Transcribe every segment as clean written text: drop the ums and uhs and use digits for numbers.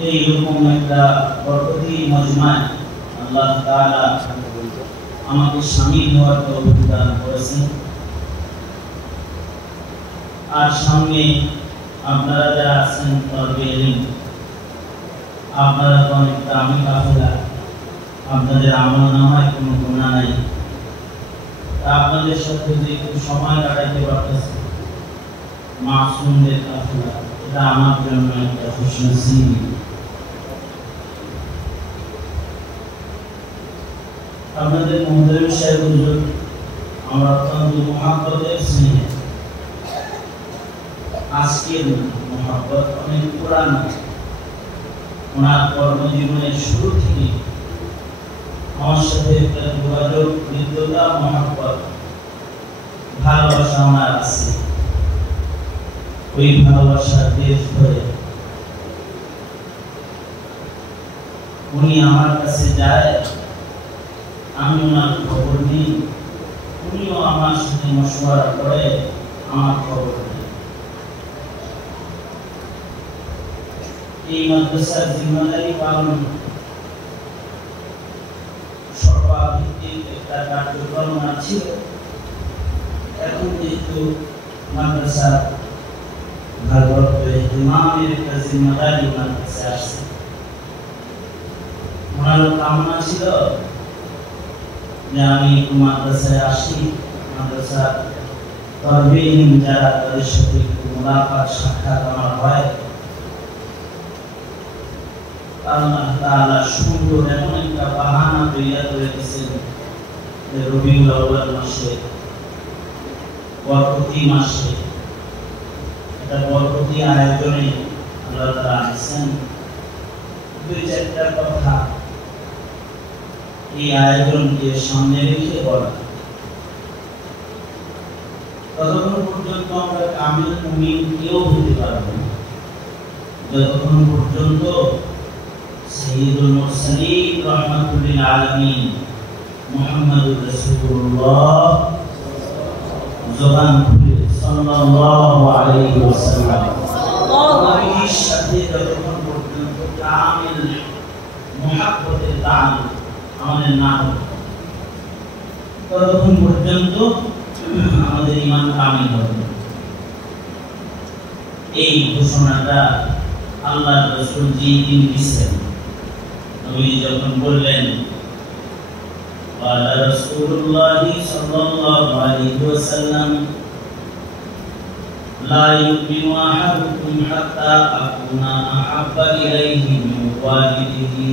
এইরকম একটা বরকতি মজমায় আল্লাহ তাআলা আমাকে শামিল হওয়ার তৌফিক দান করেছেন। আর সামনে আপনারা যারা আছেন তরবির ইলম, আপনারা তো অনেক দামি কাফেলা, আপনাদের আমলনামায় কোনো গুনাহ নাই। আপনাদের সাথে যে একটু সময় কাটাইতে পারতেছি, মাসুমদের কাফেলা, এটা আমার জন্য একটা খুশনসিব। আপনাদের মুহতারাম সাহেব হুজুর আমার অত্যন্ত মুহাব্বতের স্নেহে, আজকের মুহাব্বত অনেক পুরানো। ওনার কর্মজীবনের শুরু থেকে আমার সাথে একটা যোগাযোগ, হৃদ্যতা, মহাব্বত, ভালোবাসা আমার আছে। ওই ভালোবাসার দেশ ধরে উনি আমার কাছে যায়, আমি ওনার খবর নিই, উনিও আমার সাথে মশওয়ারা করে আমার খবর নেয়। এই মাদ্রাসার জিম্মাদারি পালন সর্বাধিক একটা কার্যক্রম আছে। এখন যেহেতু মাদ্রাসার ভারপ্রাপ্ত ইমামের একটা জিম্মাদারি ওনার কাছে আসছে, ওনারও কামনা ছিল যে আমি একটু মাদ্রাসায় আসি, মাদ্রাসার তরবির ইলম যারা, তাদের সাথে একটু মোলাকাত, সাক্ষাৎ আমার হয়। আল্লাহ তাআলা সুন্দর এমন একটা বাহানা তৈরি করে দিয়েছেন যে রবিউল আউয়াল মাসে, বরকতি মাসে, একটা বরকতি আয়োজনে আল্লাহ তাআলা আছেন। দুই চারটা কথা এই আয়োজনকে সামনে রেখে বলা। ততক্ষণ পর্যন্ত আমরা কামিল মুমিন কেউ হতে পারবো না, যতক্ষণ পর্যন্ত সাইয়্যিদুল মুরসালিন রাহমাতুল লিল আলামিন মুহাম্মাদুর রাসূলুল্লাহ জবান খুলে সাল্লাল্লাহু আলাইহি ওয়াসাল্লাম নবীর সাথে যতক্ষণ পর্যন্ত কামিল মুহাব্বতের তাআল্লুক আমাদের না হবে, ততক্ষণ পর্যন্ত আমাদের ঈমান কামিল হবে। এই ঘোষণাটা আল্লাহর রাসূল যেই দিন দিয়েছেন, নবী যখন বললেন ওয়ালা রাসূলুল্লাহ সাল্লাল্লাহু আলাইহি ওয়াসাল্লাম লা ইউমিনু আহাদুকুম হাত্তা আকুনা আহাব্বা ইলাইহি মিন ওয়ালিদিহি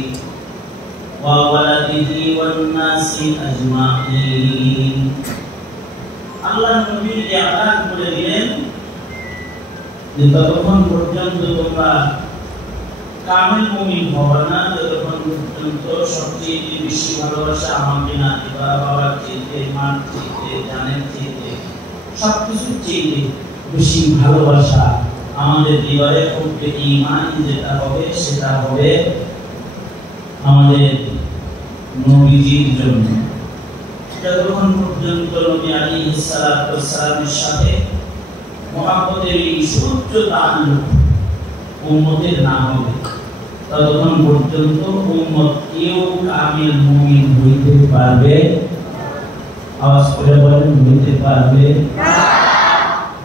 ওয়া ওয়ালাদিহি ওয়ান নাসি আজমাইন। আল্লাহ নবী এলান করে দিলেন যে ততক্ষণ পর্যন্ত তোমরা কামিল মুমিন হবে না, যতক্ষণ পর্যন্ত সবচেয়ে বেশি ভালোবাসা আমাকে না দিবা, বাবার চেয়ে, মার চেয়ে, জানের চেয়ে, সবকিছুর চেয়ে বেশি ভালোবাসা আমাদের হৃদয়ে পড়বে। ঈমান যেটা হবে সেটা হবে আমাদের নবীজির জন্য। যতক্ষণ পর্যন্ত নবী আলাইহিস সালাতু ওয়াস সালামের সাথে মুহাব্বতের এই সুউচ্চ তাআল্লুক উম্মতের না হবে, ততক্ষণ পর্যন্ত উম্মত কেউ কামিল মুমিন হইতে পারবে। আওয়াজ করে বলেন, হইতে পারবে না,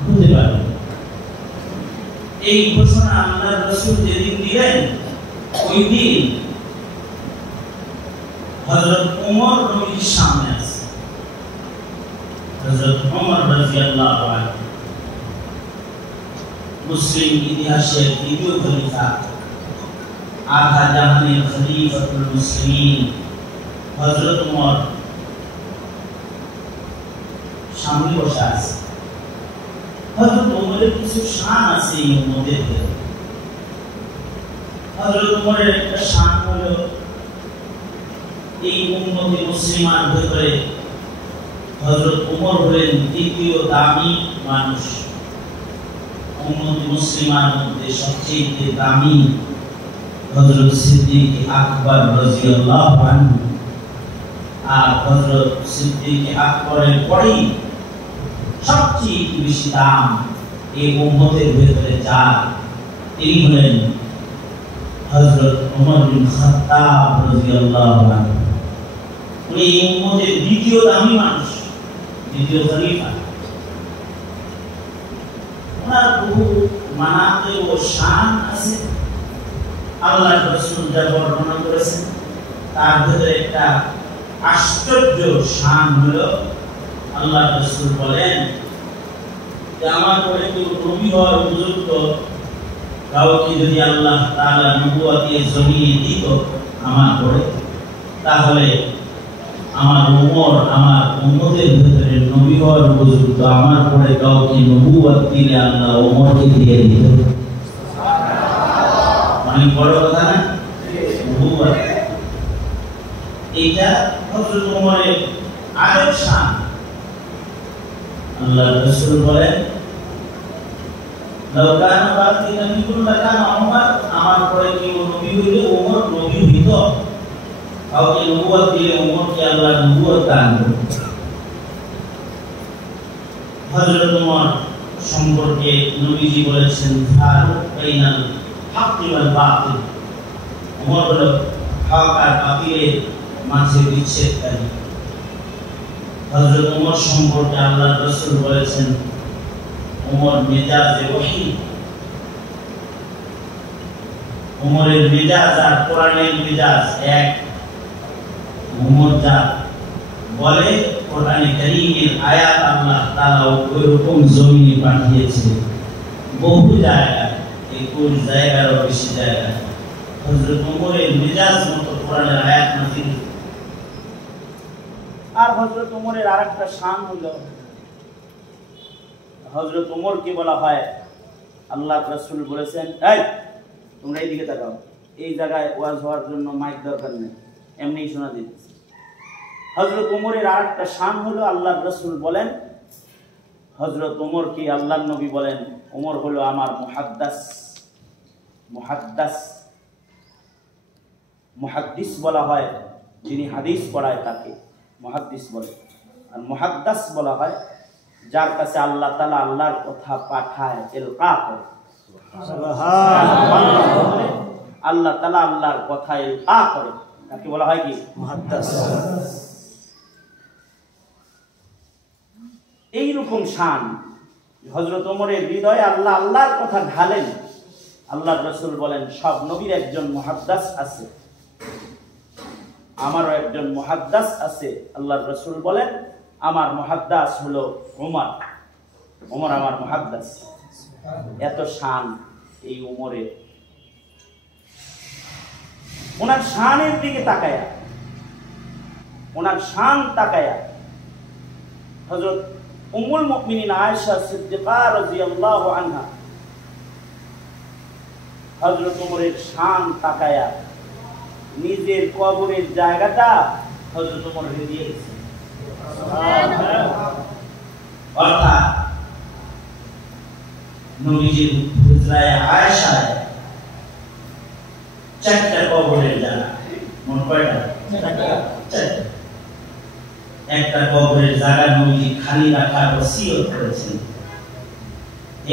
হতে পারবে। এই ঘোষণা আল্লাহর রাসূল যেদিন দিলেন, ওই দিন হযরত ওমর নবীর সামনে আছে। হযরত ওমর রাদিয়াল্লাহু আনহু মুসলিম ইতিহাসের দ্বিতীয় খলিফা, আধা জাহানের খলিফাতুল মুসলিমিন হযরত ওমর সামনে বসে আছে। হযরত ওমরের কিছু শান আছে এই উম্মতের। হযরত ওমরের একটা শান হলো এই উম্মতে মুসলিমার ভিতরে হযরত ওমর হলেন দ্বিতীয় দামি মানুষ। উম্মতে মুসলিমার মধ্যে সবচেয়ে দামি হযরত সিদ্দিক আকবর রাদিয়াল্লাহু আনহু, আর হযরত সিদ্দিক আকবরের পরেই সবচেয়ে বেশি দাম এই উম্মতের ভিতরে যার, তিনি হলেন হযরত ওমর বিন খাত্তাব রাদিয়াল্লাহু আনহু। উনি উম্মতের দ্বিতীয় দামি মানুষ, দ্বিতীয় খলিফা। ওনার বহু মানাকিব ও শান আছে, আল্লাহর রাসূল যা বর্ণনা করেছেন তার ভিতরে একটা আশ্চর্য শান হলো, আল্লাহর রাসূল বলেন যে আমার পরে কেউ নবী হওয়ার উপযুক্ত কাউকে যদি আল্লাহ তাআলা নবুয়ত দিয়ে জমিয়ে দিত আমার পরে, তাহলে আমার ওমর আমার উম্মতের ভিতরে নবী হওয়ার উপযুক্ত আমার পরে কাউকে নবুয়ত দিলে আল্লাহ ওমরকে দিয়ে দিত। অনেক বড় কথা না? নবুয়ত এটা হযরত ওমরের আরেক শান। আল্লাহর রাসূল বলেন লাউ কানা বাকি নবিয়্যুন লাকানা ওমর, আমার পরে কেউ নবী হইলে ওমর নবী হইত। কাউকে নবুয়ত দিলে ওমরকে আল্লাহ নবুয়ত দান করত। হযরত ওমর সম্পর্কে নবীজি বলেছেন ফারুক বাইনাল হক ওয়াল বাতিল, ওমর হলো হক আর বাতিলের মাঝে বিচ্ছেদকারী। হযরত ওমর সম্পর্কে আল্লাহর রাসূল বলেছেন ওমর মেজাজে ওহী, ওমরের মেজাজ আর কোরআনের মেজাজ এক। ওমর যা বলে কোরআনে কারীমের আয়াত আল্লাহ তাআলা ওইরকম জমিনে পাঠিয়েছে বহু জায়গায়, 21 জায়গারও বেশি জায়গায় হযরত ওমরের মেজাজ মতো কোরআনের আয়াত নাযিল। আর হযরত ওমরের আরেকটা শান হলো, হযরত ওমরকে বলা হয়, আল্লাহর রাসূল বলেছেন এই তোমরা এইদিকে তাকাও, এই জায়গায় ওয়াজ হওয়ার জন্য মাইক দরকার নেই, এমনিই শোনা দিতেছে। হযরত ওমরের আরেকটা শান হলো, আল্লাহর রাসূল বলেন হযরত ওমরকে আল্লাহর নবী বলেন ওমর হলো আমার মুহাদ্দাস। মুহাদ্দাস মুহাদ্দিস বলা হয় যিনি হাদিস পড়ায় তাকে মুহাদ্দিস বলে, আর মুহাদ্দাস বলা হয় যার কাছে আল্লাহ তাআলা আল্লাহর কথা পাঠায়, ইলকা করে। সুবহানাল্লাহ। আল্লাহ তাআলা আল্লাহর কথা ইলকা করে, তাকে বলা হয় কি? মুহাদ্দাস। এই রকম শান হযরত ওমরের হৃদয়ে আল্লাহ আল্লাহর কথা ঢালেন। আল্লাহর রাসূল বলেন সব নবীর একজন মুহাদ্দাস আছে, আমারও একজন মুহাদ্দাস আছে। আল্লাহর রাসূল বলেন আমার মুহাদ্দাস হলো ওমর, ওমর আমার মুহাদ্দাস। এত শান এই ওমরের। ওনার শানের দিকে তাকায়া, ওনার শান তাকায়া হযরত উম্মুল মুমিনিন আয়েশা সিদ্দিকা রাদিয়াল্লাহু আনহা হযরত ওমরের শান তাকায়া নিজের কবরের জায়গাটা হযরত ওমরকে দিয়ে দিয়েছে। অর্থাৎ নবীজির হুজরায়ে আয়েশায় 4টা কবরের জায়গা, মোট কয়টা? 4টা। একটা কবরের জায়গা নবীজি খালি রাখার ওসিয়ত করেছেন।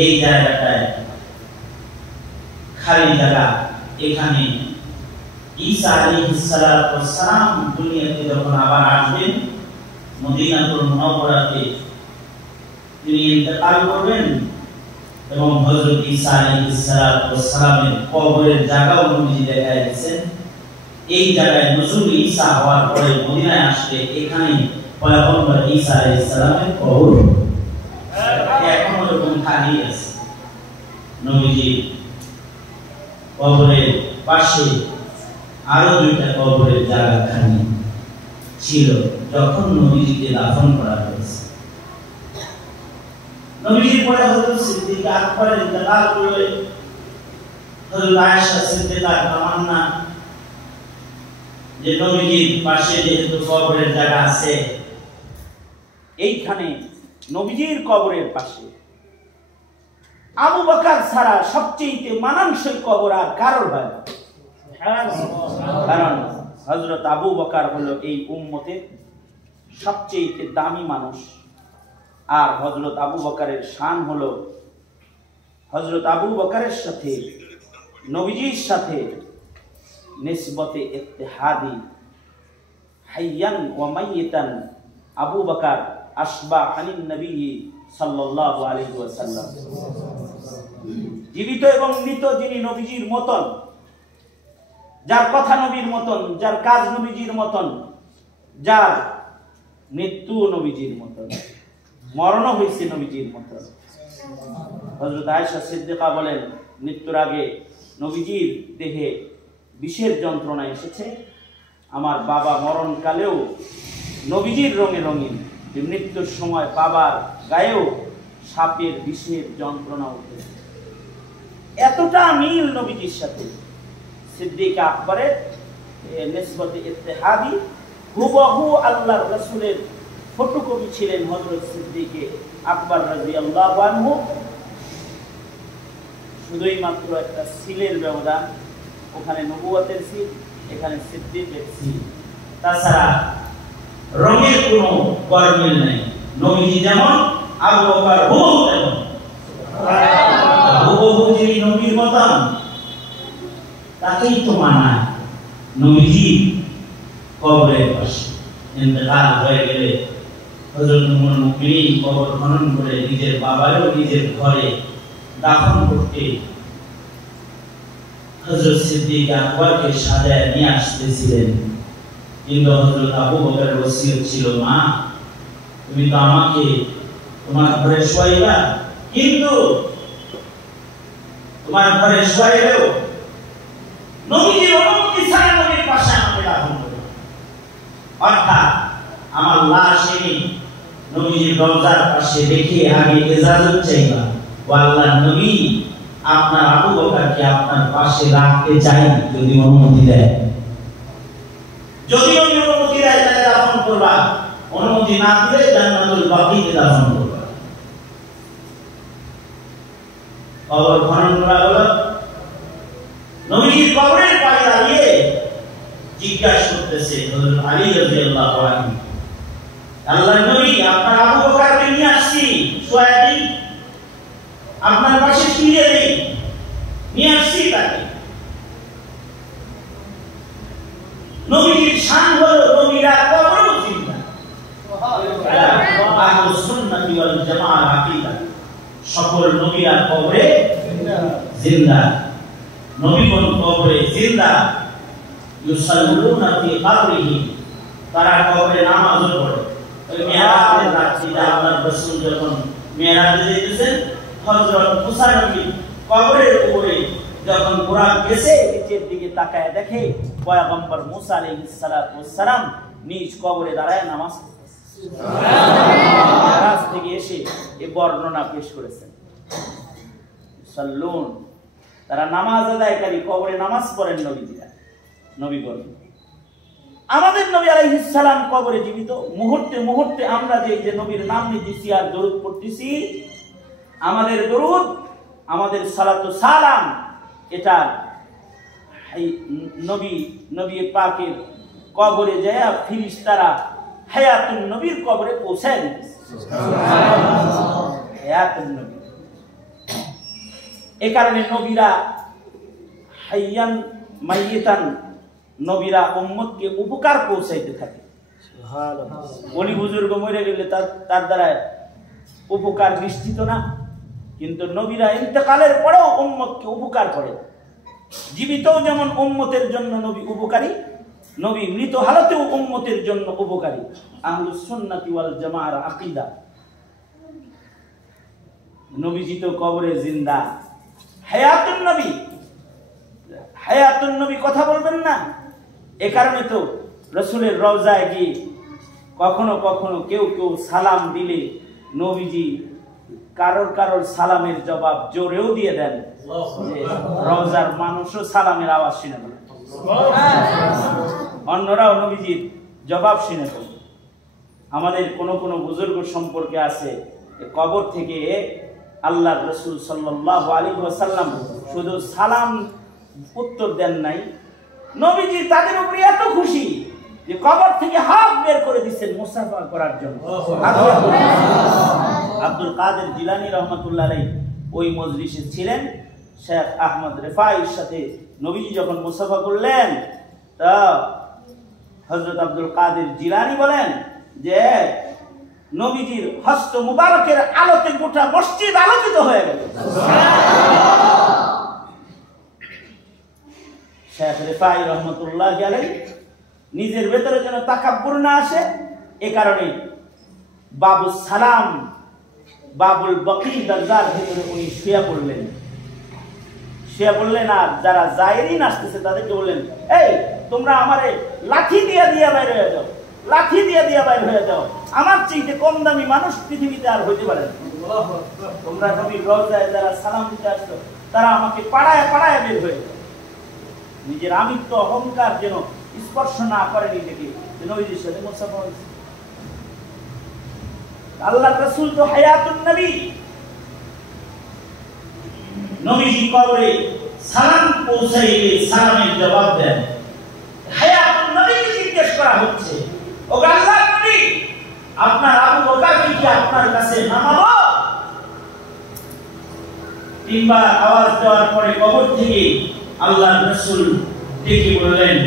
এই জায়গাটায় খালি জায়গা, এখানে ঈসা আলাইহিস সালাতু ওয়াস সালাম দুনিয়াতে যখন আবার আসবেন, মদিনাতুল মুনাওয়ারাতে তিনি ইন্তেকাল করবেন এবং হযরত ঈসা আলাইহিস সালাতু ওয়াস সালামের কবরের জায়গাও নবীজি দেখায় দিয়েছেন। এই জায়গায় নজরুল ঈসা হওয়ার পরে মদিনায় আসলে এখানে পয়গম্বর ঈসা আলাইহিস সালামের কবর এখনো এরকম খালি আছে। নবীজি কবরের পাশে আরো 2টা কবরের জায়গা খালি ছিল যখন নবীজিকে দাফন করা হয়েছে। নবীজির পরে হযরত সিদ্দিক আকবর ইন্তেকাল করলে হযরত আয়েশা সিদ্দিকা তামান্না যে নবীজির পাশে যেহেতু কবরের জায়গা আছে, এইখানে নবীজির কবরের পাশে আবু বকর ছাড়া সবচেয়ে মানানসই কবর আর কারোর হয় না। কারণ হযরত আবু বকর হলো এই উম্মতের সবচেয়ে দামি মানুষ। আর হযরত আবু বকরের শান হলো হযরত আবু বকরের সাথে নবীজির সাথে নিসবতে ইত্তেহাদি হাইয়ান ওয়া মাইয়িতান আবু বকর আশবা আনিন নবী সাল্লাল্লাহু আলাইহি ওয়াসাল্লাম। জীবিত এবং মৃত যিনি নবীজির মতন, যার কথা নবীর মতন, যার কাজ নবীজির মতন, যার মৃত্যু নবীজির মতন, মরণ হয়েছে নবীজির মতন। হযরত আয়েশা সিদ্দিকা বলেন, মৃত্যুর আগে নবীজির দেহে বিষের যন্ত্রণা এসেছে। আমার বাবা মরণকালেও নবীজির রঙে রঙিন, যে মৃত্যুর সময় বাবার গায়েও সাপের বিষের যন্ত্রণা উঠেছে। এতটা মিল নবীজির সাথে। সিদ্দিক আকবরের নিসবতে ইত্তেহাদি হুবহু আল্লাহর রাসূলের ফটোকপি ছিলেন হযরত সিদ্দিক আকবর রাদিয়াল্লাহু আনহু। শুধুই মাত্র একটা সিলের ব্যবধান, ওখানে নবুয়তের সিল, এখানে সিদ্দিকের সিল। তাছাড়া রঙের কোনো গরমিল নেই। নবীজি যেমন, আবু বকর হুবহু তেমন। হুবহু যিনি নবীর মতন, তাকেই তো মানায়। নবীজি কবরের পাশে ইন্তেকাল হয়ে গেলে হযরত উম্মুল মুমিনিন কবর খনন করে নিজের বাবারও নিজের ঘরে দাফন করতে হযরত সিদ্দিক আকবরকে সাজায় নিয়ে আসতেছিলেন। কিন্তু হযরত আবু বকরের ওসিয়ত ছিল, মা তুমি তো আমাকে তোমার ঘরে শোয়াইবা, কিন্তু তোমার ঘরে শোয়াইলেও নবীজির অনুমতি ছাড়া নবীর পাশে আমাকে দাফন করো। অর্থাৎ আমার লাশ এনে নবীজির রওজার পাশে রেখে আগে ইজাজত চাইবা, ও আল্লাহর নবী আপনার আবু বকরকে আপনার পাশে রাখতে চাই, যদি অনুমতি দেয়। যদি উনি অনুমতি দেয় তাহলে দাফন করবা, অনুমতি না দিলে জান্নাতুল বাকিতে দাফন করবা। কবর খনন করা হলো। নবীজির কবরের পাশে দাঁড়িয়ে জিজ্ঞাসা করতেছে হযরত আলী রাদিয়াল্লাহু আনহু, আল্লাহর নবী আপনার আবু বকরকে নিয়ে আসছি, শোয়া দিন, আপনার পাশে শুইয়ে দিন, নিয়ে আসছি তাকে। নবীর শান হলো নবীরা কবরেও জিন্দা। আহলুস সুন্নাহ ওয়াল জামাআর আকীদা, সকল নবীরা কবরে জিন্দা। নবীগণ কবরে জিন্দা। ইউসাল্লুনা ফি কবরিহি, তারা কবরে নামাজ পড়ে। ওই মিরাজের রাত্রিতে আল্লাহর রাসূল যখন মিরাজে যেতেছেন, হযরত মুসা নবী কবরের উপরে যখন বুরাক গেছে, নিচের দিকে তাকায় দেখে পয়গম্বর মুসা আলাইহিস সালাতু ওয়াস সালাম নিজ কবরে দাঁড়ায় নামাজ পড়তেছে। সুবহানাল্লাহ। মিরাজ থেকে এসে এই বর্ণনা পেশ করেছেন। সাল্লুন, তারা নামাজ আদায়কারী, কবরে নামাজ পড়েন নবীজিরা, নবীগণ। আমাদের নবী আলাইহিস সালাম কবরে জীবিত। মুহূর্তে মুহূর্তে আমরা যে নবীর নাম নিতেছি আর দরুদ পড়তেছি, আমাদের দরুদ, আমাদের সালাতু সালাম, এটা নবী পাকের কবরে যায় ফেরেশতারা হায়াতুন নবীর কবরে পৌঁছায় দিতেছে। সুবহানাল্লাহ। হায়াতুন নবী। এই কারণে নবীরা হাইয়ান মাইয়িতান, নবীরা উম্মতকে উপকার পৌঁছাইতে থাকে। সুবহানাল্লাহ। ওলি বুজুর্গ মরে গেলে তার দ্বারা উপকার নিশ্চিত না, কিন্তু নবীরা ইন্তেকালের পরেও উম্মতকে উপকার করে। জীবিতও যেমন উম্মতের জন্য নবী উপকারী, নবী মৃত হালতেও উম্মতের জন্য উপকারী। আহলুস সুন্নাহ ওয়াল জামাআর আকীদা। নবীজি তো কবরে জিন্দা। হায়াতুন নবী, হায়াতুন নবী কথা বলবেন না। এ কারণে তো রাসূলের রওজায় গিয়ে কখনো কখনো কেউ কেউ সালাম দিলে নবীজি কারোর সালামের জবাব জোরেও দিয়ে দেন, যে রওজার মানুষও সালামের আওয়াজ শুনে পেল, অন্যরাও নবীজির জবাব শুনে পেল। আমাদের কোনো কোনো বুজুর্গ সম্পর্কে আছে, কবর থেকে আল্লাহর রাসূল সাল্লাল্লাহু আলাইহি ওয়াসাল্লাম শুধু সালাম উত্তর দেন নাই, নবীজি তাদের উপরে এত খুশি যে কবর থেকে হাত বের করে দিচ্ছেন মুসাফা করার জন্য। আব্দুল কাদের জিলানী রহমাতুল্লাহ আলাইহি ওই মজলিসে ছিলেন। শেখ আহমদ রেফাইর সাথে নবীজি যখন মুসাফা করলেন, তা হযরত আব্দুল কাদের জিলানী বলেন যে নবীজির হস্ত মুবারকের আলোতে গোটা মসজিদ আলোকিত হয়ে গেল। শেখ রেফাই রহমতুল্লাহ আলাইহি নিজের ভেতরে যেন তাকাব্বুর না আসে, এ কারণে বাবুল সালাম বাবুল বকী দরজার ভিতরে উনি শুয়ে পড়লেন। আর যারা জায়েরিন আসতেছে তাদেরকে বললেন, এই তোমরা আমারে লাঠি দিয়ে বাইর হয়ে যাও, লাঠি দিয়ে বাইর হয়ে যাও, আমার চাইতে কম দামি মানুষ পৃথিবীতে আর হইতে পারে না। তোমরা নবীর রওজায় যারা সালাম দিতে আসছো তারা আমাকে পাড়ায় বের হয়ে যাও। নিজের আমিত্ব অহংকার যেন স্পর্শ না করে নিজেকে, নবীজির সাথে মুসাফা হয়েছে। আল্লাহর রাসূল তো হায়াতুন নবী, নবীজি কবরে সালাম পৌঁছাইলে সালামের জবাব দেন। হায়াতুন নবীকে জিজ্ঞেস করা হচ্ছে, ও আল্লাহর নবী, আপনার আবু বকরকে কি আপনার কাছে নামাবো? তিনবার আওয়াজ দেওয়ার পরে কবর থেকে আল্লাহর রাসূল ডেকে বললেন,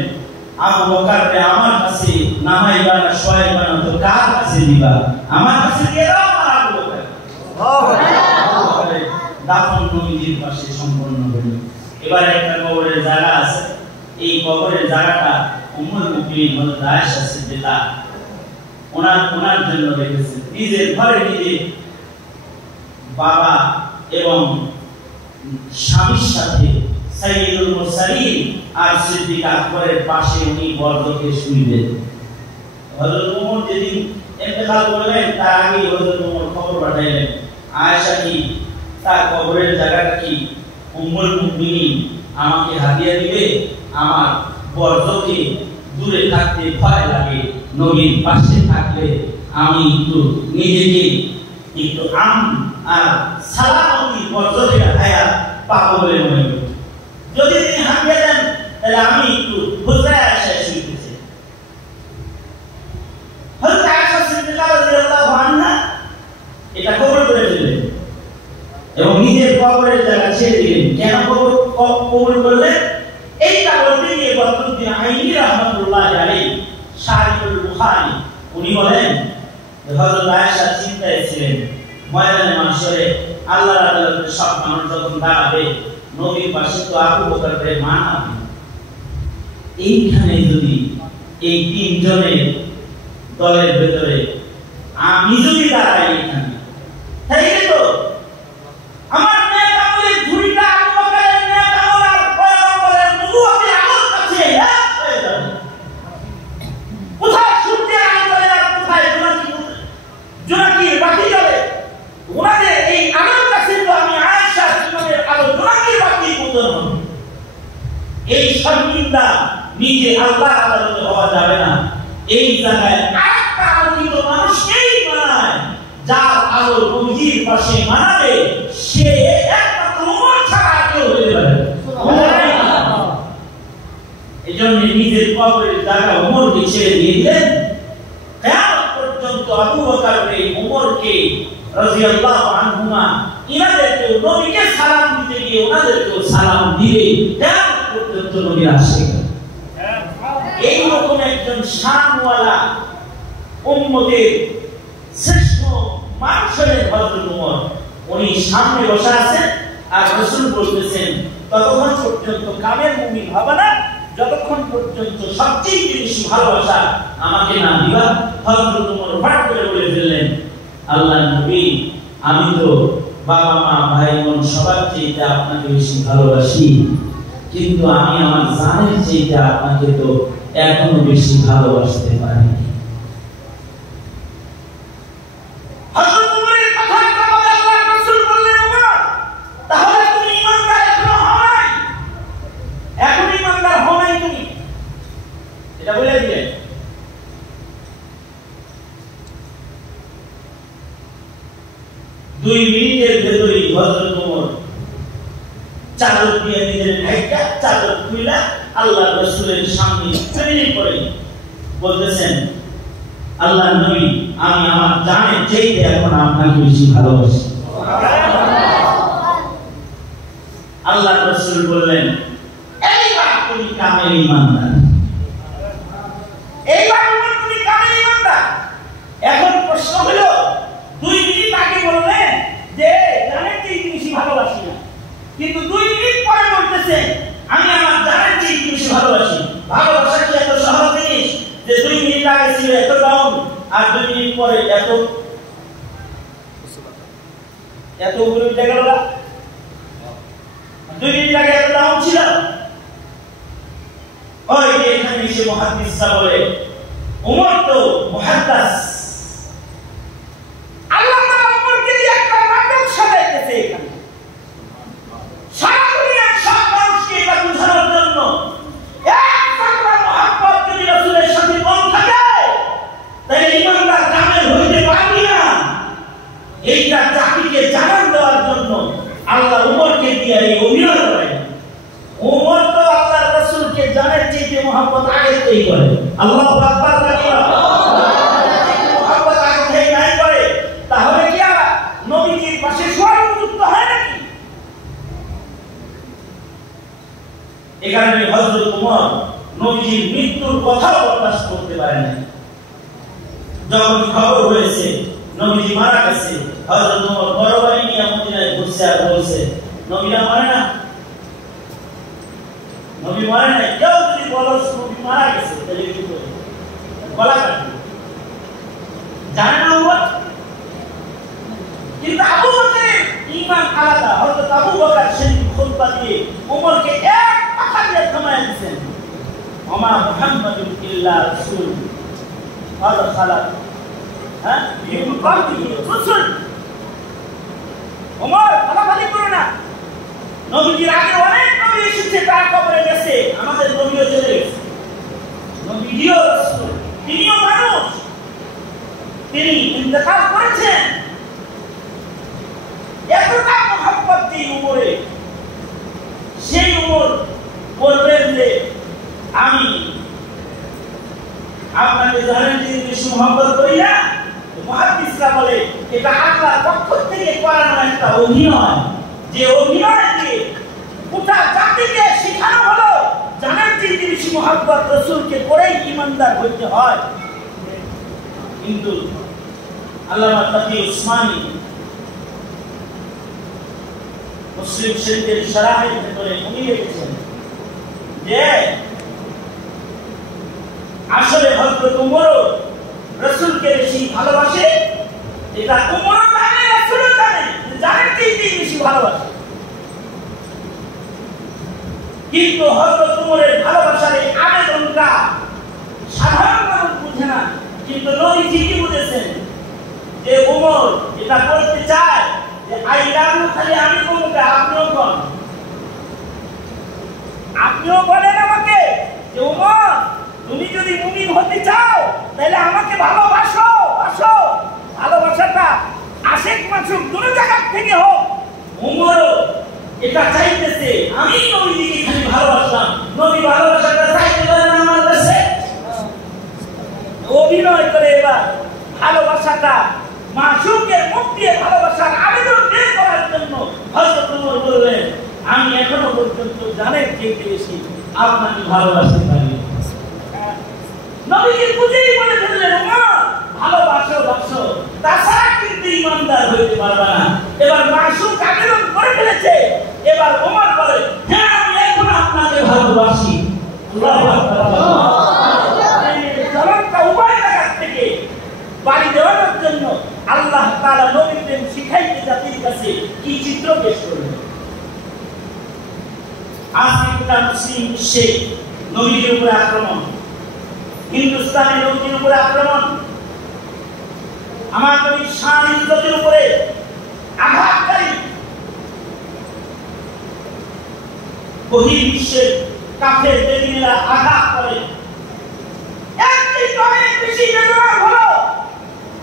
আবু বকরকে আমার কাছে নামাইবা না শোয়াইবা না তো কার কাছে দিবা? আমার কাছে দিয়ে দাও। আমার আবু বকর দাফন নবীজির পাশে সম্পন্ন হলো। এবার একটা কবরের জায়গা আছে, এই কবরের জায়গাটা উম্মুল মুমিনিন হযরত আয়েশা সিদ্দিকা ওনার জন্য রেখেছেন। নিজের ঘরে নিজে বাবা এবং স্বামীর সাথে সাইয়্যিদুল মুরসালিন আর সিদ্দিক আকবরের পাশে উনি বরদকে শুইলেন। হযরত ওমর যেদিন ইন্তেকাল করলেন তার আগে হযরত ওমর খবর পাঠাইলেন, আয়েশা কি তার কবরের জায়গাটা কি উম্মুল মুমিনিন আমাকে হাদিয়া দিবে? আমার বরদকে দূরে থাকতে ভয় লাগে, নবীর পাশে থাকলে আমি একটু নিজেকে একটু আর সালামতি বরদকে হায়াত পাবো বলে মনে করি। যদি তিনি হাদিয়া দেন তাহলে আমি একটু হুজরায় আয়েশায় শুইতেছি। হযরত আয়েশা সিদ্দিকা রাদিয়াল্লাহু আনহা এটা কবুল করে নিলেন এবং নিজের কবরের জায়গা ছেড়ে দিলেন। কেন কবুল করলেন? এইটা বলতে গিয়ে বদরুদ্দিন আইনি রাহমাতুল্লাহ আলাইহি শারিহুল বুখারী উনি বলেন হযরত আয়েশা চিন্তায় ছিলেন, ময়দানে মাহশরে আল্লাহর আদালতে সব মানুষ যখন দাঁড়াবে, নবীর পাশে তো আবু বকরকে মানাবে। এইখানে যদি এই তিনজনের দলের ভেতরে আমি যদি দাঁড়াই এখানে, তাইলে তো আমার নেক আমলের ঝুড়িটা আবু বকরের নেক আমল আর পয়গম্বরের নবুয়তের আমল কাছে এক হয়ে যাবে। কোথায় সূর্যের আলো জ্বলে আর কোথায় জোনাকির বাতি জ্বলে? ওনাদের এই আলোর কাছে তো আমি আয়েশার জীবনের আলো জোনাকির বাতির মতন হব। এই শর্মিন্দা নিজে আল্লাহর আদালতে হওয়া যাবে না। এই জায়গায় একটা আলোকিত মানুষকেই মানায়, যার আলো নবীর পাশে মানাবে সে একমাত্র ওমর ছাড়া কেউ হতে পারে। এজন্য নিজের কবরের জায়গা ওমরকে ছেড়ে দিয়ে দিলেন। কিয়ামত পর্যন্ত আবু বকরকে ওমরকে রাদিয়াল্লাহু আনহুমা ইনাদেরকে নবীকে সালাম দিতে গিয়ে ওনাদেরকে সালাম দিবে কিয়ামত পর্যন্ত নবী আসবে। এই রকম একজন শানওয়ালা উম্মতের শ্রেষ্ঠ মানুষের হযরত ওমর, উনি সামনে বসে আছেন আর রাসূল বলতেছেন ততক্ষণ পর্যন্ত কামের মুমিন হবে না যতক্ষণ পর্যন্ত সবচেয়ে বেশি ভালোবাসা আমাকে না দিবা। হযরত ওমর ফাট করে বলে ফেললেন, আল্লাহর নবী, আমি তো বাবা মা ভাই বোন সবার চেয়ে আপনাকে বেশি ভালোবাসি, কিন্তু আমি আমার জানের চেয়ে আপনাকে তো এখনো বেশি ভালোবাসতে পারি। হযরত ওমরের কথার জবাবে আল্লাহর রাসূল বললেন, ওমর, তাহলে তুমি ঈমানদার এখনো হও নাই, এখন ঈমানদার হও নাই তুমি, এটা বলে দিলেন। 2 মিনিটের ভেতরেই হযরত ওমর চাদর দিয়ে নিজের ঢাকা চাদর খুলে আল্লাহর রাসূলের সামনে ফেলে পড়ে বলতেছেন, আল্লাহর নবী, আমি আমার জানের চাইতে এখন আপনাকে বেশি ভালোবাসি। আল্লাহ রাসূল বললেন, এইবার তুমি কামেল ঈমানদার, এইবার তুমি কামেল ঈমানদার। এখন প্রশ্ন হলো, 2 মিনিট আগে বললেন যে জানের চেয়ে বেশি ভালোবাসি না, কিন্তু 2 মিনিট পরে বলতেছে আমি আমার জানের চেয়ে বেশি ভালোবাসি। ভালোবাসা কি এত সহজ জিনিস যে 2 মিনিট আগে ছিল এত ডাউন আর 2 মিনিট পরে এত উপরে উঠে গেল না? 2 মিনিট আগে এত ডাউন ছিল। ওই যে এখানে এসে মুহাদ্দিসরা বলে উমর তো মুহাদ্দিস, আল্লাহ তাআলা উমরকে দিয়ে একটা নাটক সাজাইতেছে এখানে সারা দুনিয়ার সব মানুষকে এটা বোঝানোর জন্য। এক টাকরা মহব্বত যদি রাসূলের সাথে কম থাকে তাহলে ঈমানদার কামেল হইতে পারবি না। এইটা জাতিকে জানান দেওয়ার জন্য আল্লাহ উমরকে দিয়ে এই অভিনয় করেন। উমর তো আল্লাহর রাসূলকে জানের চেয়ে মহব্বত আগে থেকেই করে। আল্লাহু আকবার তাকবীর। মহব্বত আগে থেকেই নাই করে, তাহলে কি আর নবীজির পাশে শোয়ার উপযুক্ত হয় নাকি? এখানে হযরত উমর নবীজির মৃত্যুর কথাও প্রকাশ করতে পারে না। যখন খবর হয়েছে নবীজি মারা গেছে, হযরত উমর বড়বাড়ি নিয়ে মদিনায় ঘুরছে আর বলছে নবীরা মারে না, নবী মারে না। কেউ যদি বলো নবী মারা গেছে তাহলে কি করবে? গলা কাটবে। জানে না উমর? কিন্তু আবু বকরের ঈমান আলাদা। হযরত আবু বকর সেই খুতবা দিয়ে উমরকে এক কথা দিয়ে থামায় দিয়েছেন, ওমা মুহাম্মাদুন ইল্লা রাসূল قد خلق من قبله رسل। ওমর ফালাফালি করে না, নবীজির আগে অনেক নবী এসেছে, তার কবরে গেছে, আমাদের নবীও চলে গেছে। নবীজিও রাসূল, তিনিও মানুষ, তিনি ইন্তেকাল করেছেন। এতটা মহব্বত যে উমরে, সেই উমর বলবেন যে আমি আপনাকে জানেন যে বেশি মহব্বত করি না। মুহাদ্দিসরা বলে এটা আল্লাহর পক্ষ থেকে করানো একটা অভিনয়, যে অভিনয় দিয়ে গোটা জাতিকে শেখানো হলো জানেন যে বেশি মহব্বত রাসূলকে করেই ঈমানদার হইতে হয়। কিন্তু আল্লামা তাকি উসমানী মুসলিম শরীফের শরাহের ভিতরে উনি লিখেছেন যে আসলে হযরত উমর রাসূলকে বেশি ভালোবাসে। এটা উমর জানে, রাসূলও জানে, জানেন যে বেশি ভালোবাসে। কিন্তু হযরত উমরের ভালোবাসার এই আবেদনটা সাধারণ মানুষ বুঝে না, কিন্তু নবীজি কি বুঝেছেন যে উমর এটা করতে চায় যে আই লাভ ইউ খালি আমি বলবো, আপনিও বলেন, আপনিও বলেন আমাকে যে উমর তুমি যদি মুমিন হতে চাও তাহলে আমাকে ভালোবাসো। আসো, ভালোবাসাটা আশিক মাসুক দুটো জায়গা থেকে হোক। উমরও এটা চাইতেছে আমি নবীজিকে খালি ভালোবাসলাম, নবী ভালোবাসাটা চাইতে পারে না আমার কাছে। অভিনয় করে এবার ভালোবাসাটা মাসুকের মুখ দিয়ে ভালোবাসার আবেদন বের করার জন্য হযরত উমর বললেন আমি এখনো পর্যন্ত জানেন যে বেশি আপনাকে ভালোবাসতে পারি। নবীজি বুঝেই বলে ফেললেন উমর ভালোবাসো বাসো, তাছাড়া কিন্তু ঈমানদার হইতে পারবে না। এবার মাসুক আবেদন করে ফেলেছে, এবার উমর বলে হ্যাঁ আমি এখন আপনাকে ভালোবাসি। আল্লাহু আকবার। জবাবটা উভয় জায়গা থেকে বাড়ি দেওয়ার জন্য আল্লাহ তাআলা নবীকে শিখাইতে জাতির কাছে কি চিত্র পেশ করলেন। আজকে গোটা মুসলিম বিশ্বে নবীর উপরে আক্রমণ, হিন্দুস্তানের নবীর উপরে আক্রমণ, আমার নবীর শান ইজ্জতের উপরে আঘাতকারী, বহির্বিশ্বের কাফের বেদিনেরা আঘাত করে। একটি অনেক বেশি বেদনা হলো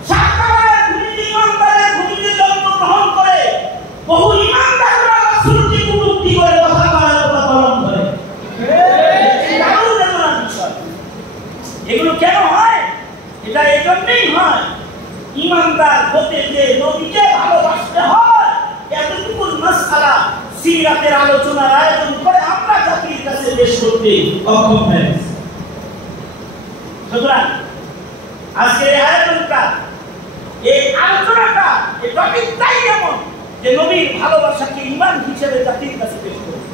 সাতবারের ভূমিতে ইমানদারের ভূমিতে জন্মগ্রহণ করে বহু ইমানদাররা রাসূলকে কটূক্তি করে কথা বলার কথা পালন করে। দারুণ বেদনার বিষয়। এগুলো কেন হয়? এটা এই জন্যই হয় ইমানদার হতে যে নবীকে ভালোবাসতে হয়, এতটুকু মাসআলা সিরাতের আলোচনার আয়োজন করে আমরা জাতির কাছে পেশ করতে অক্ষম হয়েছি। সুতরাং আজকের এই আয়োজনটা, এই আলোচনাটা, এই টপিকটাই এমন যে নবীর ভালোবাসাকে ঈমান হিসেবে জাতির কাছে পেশ করবে।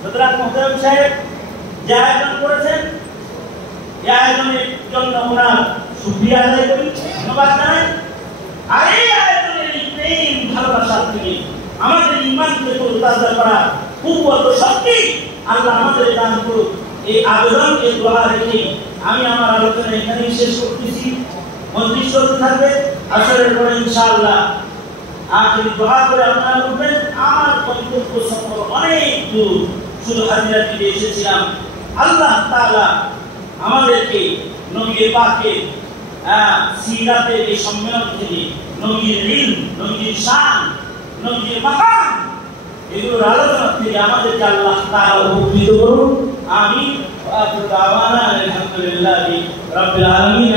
সুতরাং মোহতারাম সাহেব যে আয়োজন করেছেন, এই আয়োজনের জন্য ওনার শুকরিয়া আদায় করি, ধন্যবাদ জানাই। আর এই আয়োজনের এই প্রেম ভালোবাসার থেকে আমাদের ঈমানকে তাজা করা কুওয়াত শক্তি আল্লাহ আমাদের দান করুক। এই আবেদনকে দোয়া রেখে আমি আমার আলোচনা এখানেই শেষ করতেছি। মন্ত্রী চলতে থাকবে, আসরের পরে ইনশাআল্লাহ আখেরি দোয়া করে আপনারা করবেন। আমার গন্তব্য সফর অনেক দূর, শুধু হাজিরা দিতে এসেছিলাম। আল্লাহ তাআলা আমাদেরকে নবী পাকের সিরাতের এই সম্মেলন থেকে নবীর ইলম, নবীর শান, নবীর মাকাম এগুলোর আলোচনা থেকে আমাদেরকে আল্লাহ তাআলা উপকৃত করুন। আমিন। ওয়া আখিরু দাওয়ানা আলহামদুলিল্লাহি রাব্বিল আলামিন।